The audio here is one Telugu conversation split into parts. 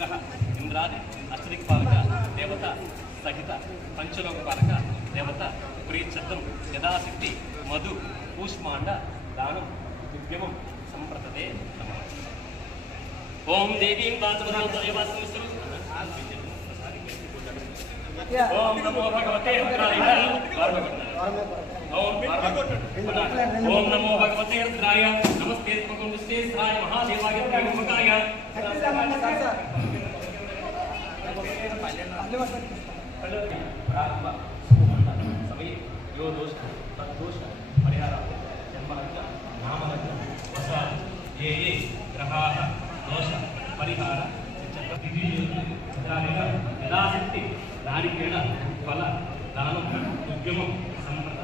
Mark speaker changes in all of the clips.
Speaker 1: నవగ్రహ ఇంద్రాది అష్టదిక్పాలక దేవత సహిత పంచలోకపాలక దేవత ప్రీచత్వం యథాశక్తి మధు కూష్మాండ దానం దివ్యమం సంప్రతదే నమః. ఓం దేవీం వాచమదేవతాయవాసమిస్తు ఓం నమో భగవతే ఓం నమో భగవతే రుద్రాయ నమస్తే విశ్వేశ్వరాయ మహాదేవాయ త్రిముఖాయ ప్రారంభ సమయ యో దోష తద్దోష పరిహారాయ జన్మలగ్న నామలగ్న వస ఏ ఏ గ్రహాः దోష పరిహార యథాశక్తి దానికేణ ఫల దానం ఉద్యమం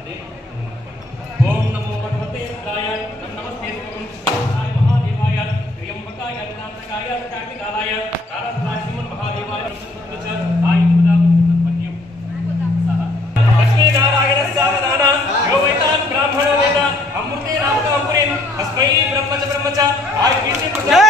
Speaker 1: ओम नमो भगवते सुधाय नम नमस्ते सुधाय महादेवाय. त्र्यंबकाय नाथकाय कार्तिकालाय तारसराज श्रीमन महादेवाय नमस्ते आयु पदा मह्यम लक्ष्मी नारायण सावधाना यो वैतान
Speaker 2: ब्राह्मण वेदा अमृते रामकांपुरेन
Speaker 1: अस्मै ब्रह्मच ब्रह्मच. आयु
Speaker 2: पीते प्रजा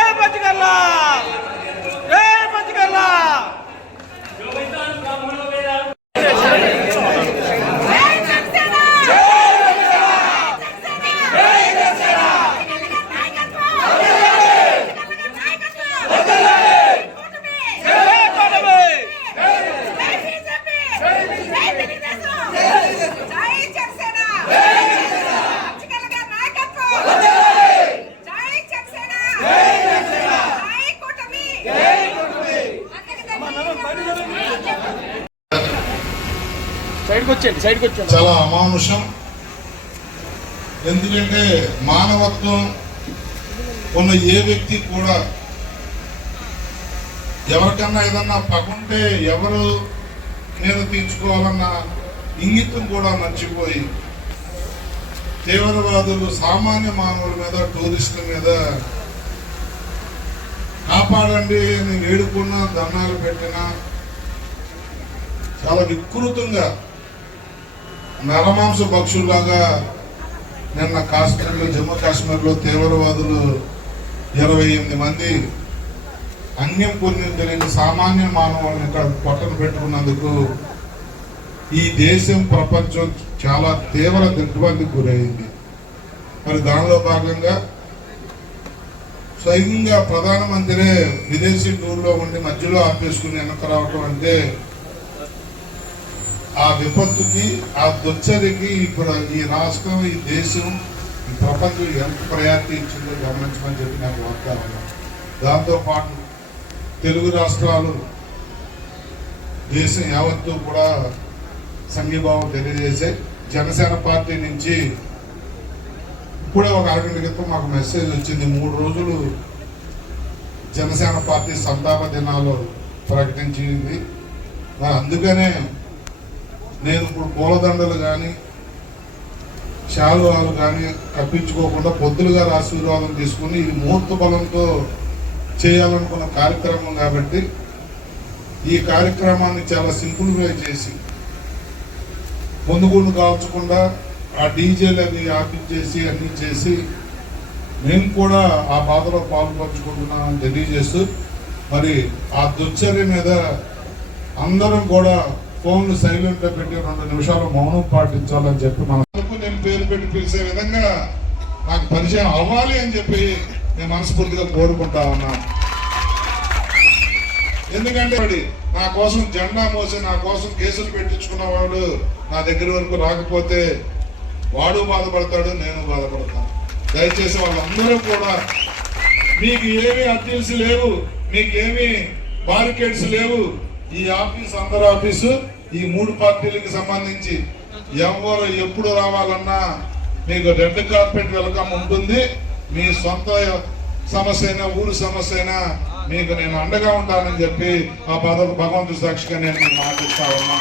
Speaker 2: సైడ్కి వచ్చేయండి సైడ్కి వచ్చేయండి
Speaker 3: చాలా అమానుషం. ఎందుకంటే మానవత్వం ఉన్న ఏ వ్యక్తి కూడా ఎవరికన్నా ఏదన్నా పగుంటే ఎవరు మీద తీర్చుకోవాలన్న ఇంగితం కూడా మర్చిపోయి తీవ్రవాదులు సామాన్య మానవుల మీద టూరిస్టుల మీద కాపాడండి నేను ఏడుకున్నా దండాలు పెట్టినా చాలా వికృతంగా నరమాంస పక్షుల్లాగా నిన్న కాశ్మీర్లో జమ్మూ కాశ్మీర్లో తీవ్రవాదులు ఇరవై ఎనిమిది మంది అన్యం పుణ్యం తెలియని సామాన్య మానవులను ఇక్కడ పొట్టన పెట్టుకున్నందుకు ఈ దేశం ప్రపంచం చాలా తీవ్ర దిగ్బంధికి గురైంది. మరి దానిలో భాగంగా స్వయంగా ప్రధానమంత్రి విదేశీ టూర్లో ఉండి మధ్యలో ఆపేసుకుని వెనక రావటం అంటే ఆ విపత్తుకి ఆ దుచ్చరికి ఇప్పుడు ఈ రాష్ట్రం ఈ దేశం ఈ ప్రపంచం ఎంత ప్రయారిటీ ఇచ్చిందో గమనించమని చెప్పి నాకు వాగ్దానం దాంతోపాటు తెలుగు రాష్ట్రాలు దేశం యావత్తు కూడా సంఘీభావం తెలియజేసే జనసేన పార్టీ నుంచి ఇప్పుడే ఒక అరగంట క్రితం మాకు మెసేజ్ వచ్చింది. మూడు రోజులు జనసేన పార్టీ సంతాప దినాలు ప్రకటించింది. మరి అందుకనే నేను ఇప్పుడు పూలదండలు కానీ శాలువాలు కానీ కప్పించుకోకుండా పొద్దులుగా ఆశీర్వాదం తీసుకుని ఇది ముహూర్త బలంతో చేయాలనుకున్న కార్యక్రమం కాబట్టి ఈ కార్యక్రమాన్ని చాలా సింపుల్గా చేసి పొందుగుండు కాల్చకుండా ఆ డీజేలు అన్ని ఆపించేసి అన్నీ చేసి మేము కూడా ఆ బాధలో పాల్పంచుకుంటున్నామని తెలియజేస్తూ మరి ఆ దుశ్చర్య మీద అందరం కూడా ఫోన్లు సైలెంట్లో పెట్టి రెండు నిమిషాలు మౌనం పాటించాలని చెప్పి మన నేను పేరు పెట్టి పిలిచే విధంగా నాకు పరిచయం అవ్వాలి అని చెప్పి నేను మనస్ఫూర్తిగా కోరుకుంటా ఉన్నా. ఎందుకంటే వాడి నా కోసం జెండా మోసి నా కోసం కేసులు పెట్టించుకున్న వాడు నా దగ్గర వరకు రాకపోతే వాడు బాధపడతాడు నేను బాధపడతాను. దయచేసి వాళ్ళందరూ కూడా మీకు ఏమి అడ్డీస్ లేవు మీకేమి బారికేడ్స్ లేవు ఈ ఆఫీస్ అందరి ఆఫీసు ఈ మూడు పార్టీలకు సంబంధించి ఎవరు ఎప్పుడు రావాలన్నా మీకు రెడ్ కార్పెట్ వెల్కమ్ ఉంటుంది. మీ సొంత సమస్య అయినా ఊరు సమస్య అయినా మీకు నేను అండగా ఉంటానని చెప్పి ఆ పద భగవంతుడి సాక్షిగా నేను మీకు మాటిస్తా ఉన్నా.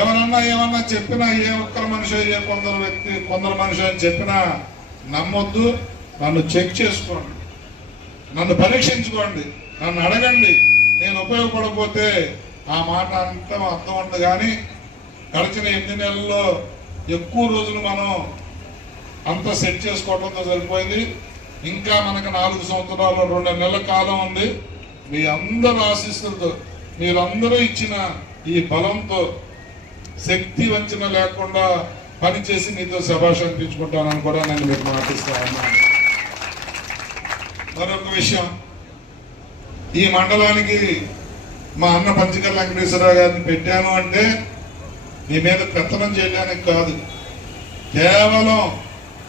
Speaker 3: ఎవరన్నా ఏమన్నా చెప్పినా ఏ ఒక్కరు మనిషి ఏ కొందరు వ్యక్తి కొందరు మనిషి అని చెప్పినా నమ్మొద్దు. నన్ను చెక్ చేసుకోండి. నన్ను పరీక్షించుకోండి. నన్ను అడగండి. నేను ఉపయోగపడకపోతే ఆ మాట అంతా అర్థం ఉండదు. కానీ గడిచిన ఎన్ని నెలల్లో ఎక్కువ రోజులు మనం అంతా సెట్ చేసుకోవడంతో సరిపోయింది. ఇంకా మనకు నాలుగు సంవత్సరాలు రెండు నెలల కాలం ఉంది. మీ అందరి ఆశీస్సులతో మీరందరూ ఇచ్చిన ఈ బలంతో శక్తి వంచన లేకుండా పనిచేసి మీతో శభాష్ అనిపించుకుంటానని కూడా నేను మీకు మాటిస్తాను. మరొక విషయం ఈ మండలానికి మా అన్న పంచకర్ వెంకటేశ్వరరావు గారిని పెట్టాను అంటే మీ మీద పెత్తనం చేయడానికి కాదు. కేవలం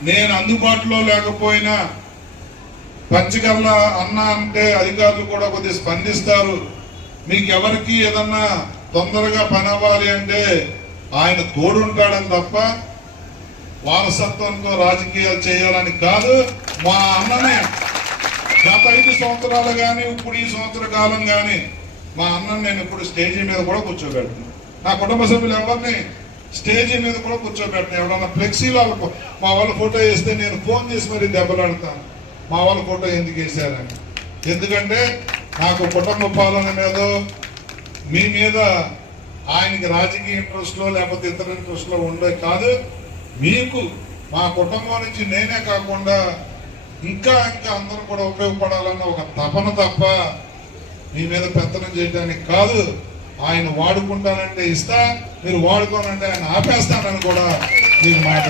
Speaker 3: నేను అందుబాటులో లేకపోయినా పంచకర్ల అన్న అంటే అధికారులు కూడా కొద్దిగా స్పందిస్తారు. మీకు ఎవరికి ఏదన్నా తొందరగా పని అవ్వాలి అంటే ఆయన తోడుంటాడని తప్ప వారసత్వంతో రాజకీయాలు చేయాలని కాదు మా అన్ననే. గత ఐదు సంవత్సరాలు కానీ ఇప్పుడు ఈ సంవత్సర కాలం కానీ మా అన్నని నేను ఇప్పుడు స్టేజీ మీద కూడా కూర్చోబెట్టాను నా కుటుంబ సభ్యులు ఎవరిని స్టేజీ మీద కూడా కూర్చోబెట్టిన ఎవరన్నా ఫ్లెక్సీ మా వాళ్ళ ఫోటో వేస్తే నేను ఫోన్ చేసి మరీ దెబ్బలాడతాను. మా వాళ్ళ ఫోటో ఎందుకు వేశారని. ఎందుకంటే నాకు కుటుంబ పాలన మీద మీ మీద ఆయనకి రాజకీయ ఇంట్రెస్ట్లో లేకపోతే ఇతర ఇంట్రెస్ట్లో ఉండే కాదు. మీకు మా కుటుంబం నుంచి నేనే కాకుండా ఇంకా ఇంకా అందరూ కూడా ఉపయోగపడాలన్న ఒక తపన తప్ప మీ మీద పెత్తనం చేయడానికి కాదు. ఆయన వాడుకుంటానంటే ఇస్తా మీరు వాడుకోనంటే ఆయన ఆపేస్తానని కూడా మీకు మాట